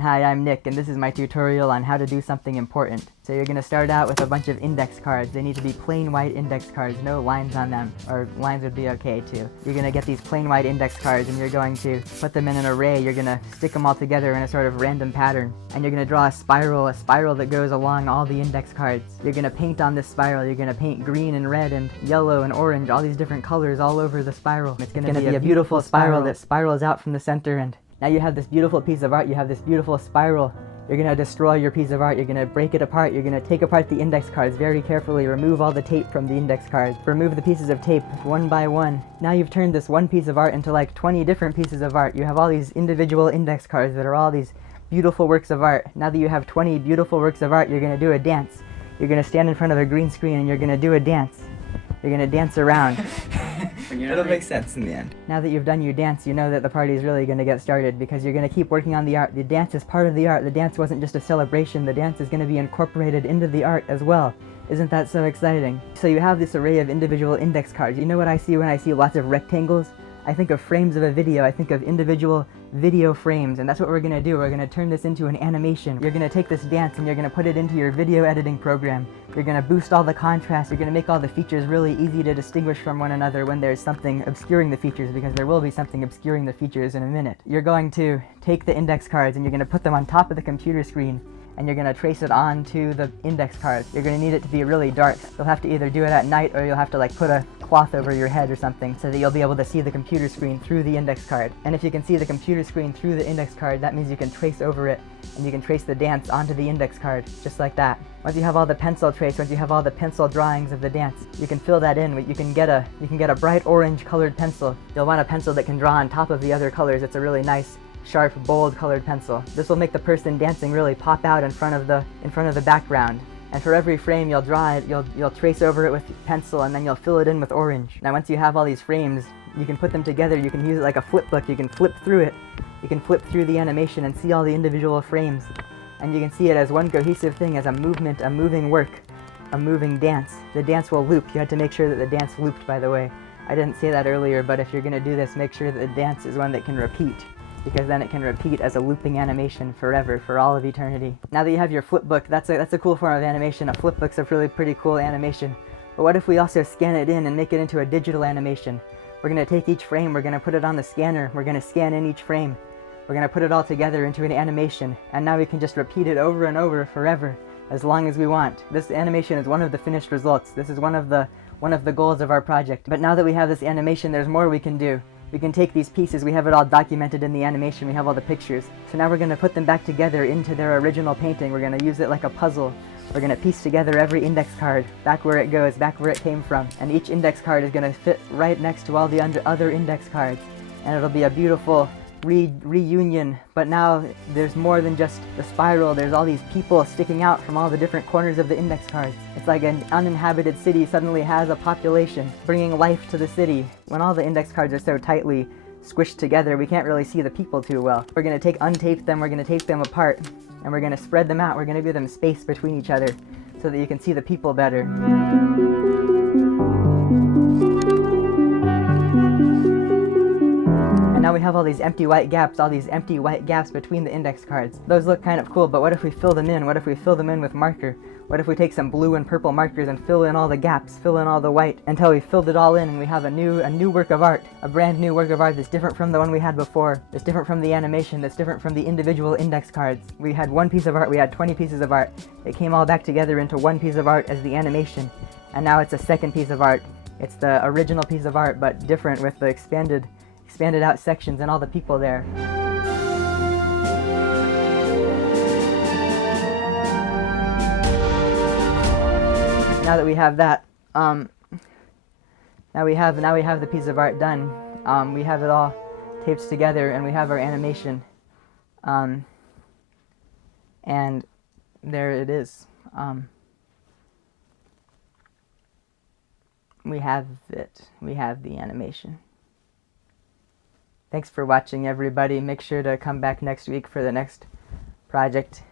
Hi, I'm Nick, and this is my tutorial on how to do something important. So you're going to start out with a bunch of index cards. They need to be plain white index cards, no lines on them, or lines would be okay too. You're going to get these plain white index cards and you're going to put them in an array. You're going to stick them all together in a sort of random pattern. And you're going to draw a spiral that goes along all the index cards. You're going to paint on this spiral. You're going to paint green and red and yellow and orange, all these different colors all over the spiral. It's going to be a beautiful spiral that spirals out from the center, and now you have this beautiful piece of art, you have this beautiful spiral. You're going to destroy your piece of art, you're going to break it apart, you're going to take apart the index cards very carefully, remove all the tape from the index cards, remove the pieces of tape one by one. Now you've turned this one piece of art into like 20 different pieces of art. You have all these individual index cards that are all these beautiful works of art. Now that you have 20 beautiful works of art, you're going to do a dance. You're going to stand in front of a green screen and you're going to do a dance. You're going to dance around. It'll make sense in the end. Now that you've done your dance, you know that the party is really going to get started because you're going to keep working on the art. The dance is part of the art. The dance wasn't just a celebration. The dance is going to be incorporated into the art as well. Isn't that so exciting? So you have this array of individual index cards. You know what I see when I see lots of rectangles? I think of frames of a video. I think of individual video frames, and that's what we're going to do. We're going to turn this into an animation. You're going to take this dance and you're going to put it into your video editing program. You're going to boost all the contrast. You're going to make all the features really easy to distinguish from one another when there's something obscuring the features, because there will be something obscuring the features in a minute. You're going to take the index cards and you're going to put them on top of the computer screen, and you're going to trace it onto the index cards. You're going to need it to be really dark. You'll have to either do it at night or you'll have to like put a cloth over your head or something so that you'll be able to see the computer screen through the index card. And if you can see the computer screen through the index card, that means you can trace over it and you can trace the dance onto the index card, just like that. Once you have all the pencil trace, once you have all the pencil drawings of the dance, you can fill that in. You can get a bright orange colored pencil. You'll want a pencil that can draw on top of the other colors. It's a really nice, sharp, bold colored pencil. This will make the person dancing really pop out in front of the background. And for every frame you'll draw it, you'll trace over it with pencil, and then you'll fill it in with orange. Now once you have all these frames, you can put them together. You can use it like a flip book. You can flip through it. You can flip through the animation and see all the individual frames. And you can see it as one cohesive thing, as a movement, a moving work, a moving dance. The dance will loop. You had to make sure that the dance looped, by the way. I didn't say that earlier, but if you're going to do this, make sure that the dance is one that can repeat, because then it can repeat as a looping animation forever, for all of eternity. Now that you have your flipbook, that's a cool form of animation. A flipbook's a really pretty cool animation. But what if we also scan it in and make it into a digital animation? We're going to take each frame, we're going to put it on the scanner, we're going to scan in each frame. We're going to put it all together into an animation, and now we can just repeat it over and over forever, as long as we want. This animation is one of the finished results. This is one of the goals of our project. But now that we have this animation, there's more we can do. We can take these pieces, we have it all documented in the animation, we have all the pictures. So now we're going to put them back together into their original painting. We're going to use it like a puzzle. We're going to piece together every index card, back where it goes, back where it came from. And each index card is going to fit right next to all the other index cards. And it'll be a beautiful reunion. But now there's more than just the spiral. There's all these people sticking out from all the different corners of the index cards. It's like an uninhabited city suddenly has a population, bringing life to the city. When all the index cards are so tightly squished together, we can't really see the people too well. We're going to untape them, we're going to tape them apart, and we're going to spread them out. We're going to give them space between each other so that you can see the people better. And now we have all these empty white gaps between the index cards. Those look kind of cool, but what if we fill them in? What if we fill them in with marker? What if we take some blue and purple markers and fill in all the gaps, fill in all the white, until we filled it all in and we have a new work of art, a brand new work of art that's different from the one we had before, that's different from the animation, that's different from the individual index cards. We had one piece of art, we had 20 pieces of art. It came all back together into one piece of art as the animation, and now it's a second piece of art. It's the original piece of art, but different, with the expanded out sections and all the people there. Now that we have that, now we have the piece of art done. We have it all taped together, and we have our animation, and there it is. We have it. We have the animation. Thanks for watching, everybody. Make sure to come back next week for the next project.